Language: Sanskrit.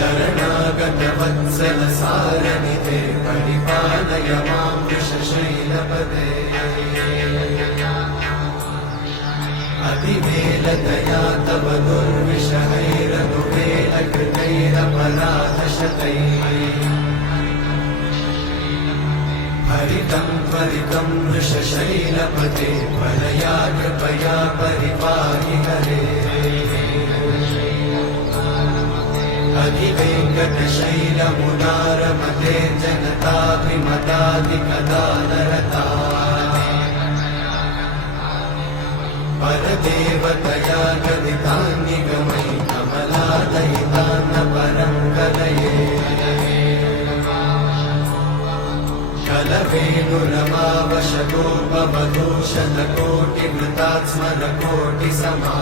शरणागतवत्सल सारनिधे परिपालय मां वृषशैलपदे अतिवेलतया तव दुर्विषहैरनुवेलकृतैरपराधशतैः हरितं त्वरितं वृषशैलपदे त्वरया कृपया परिपाहि हरे अधिवेङ्कटशैलमुदारमते जनताभिमताधिकदानरता परदेवतया गदितान्निगमयि कमलादयितान्न परं कलये कलवेणुरमावशतोपवधूषणकोटिवृतात् स्मरकोटिसमा